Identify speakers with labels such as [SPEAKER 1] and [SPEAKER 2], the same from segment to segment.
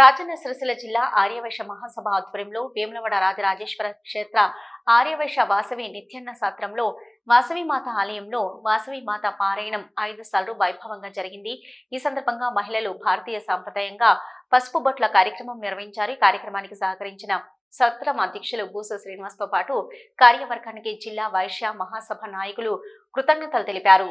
[SPEAKER 1] రాజన్న సిరిసిల్ల జిల్లా ఆర్యవైశ్య మహాసభ ఆధ్వర్యంలో వేములవాడ రాజరాజేశ్వర క్షేత్ర ఆర్యవైశ్య వాసవి నిత్యన్న సత్రంలో వాసవి మాత ఆలయంలో వాసవి మాత పారాయణం ఐదు సార్లు వైభవంగా జరిగింది. ఈ సందర్భంగా మహిళలు భారతీయ సాంప్రదాయంగా పసుపు బొట్ల కార్యక్రమం నిర్వహించారు. కార్యక్రమానికి సహకరించిన సత్రం అధ్యక్షులు బూస శ్రీనివాస్తో పాటు కార్యవర్గానికి జిల్లా వైశ్య మహాసభ నాయకులు కృతజ్ఞతలు తెలిపారు.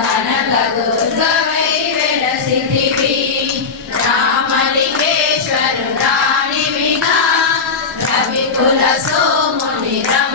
[SPEAKER 2] కనకదుర్గవై వెలసిదివి రామలింగేశ్వరుడాని వినా రవికుల సోముని రమ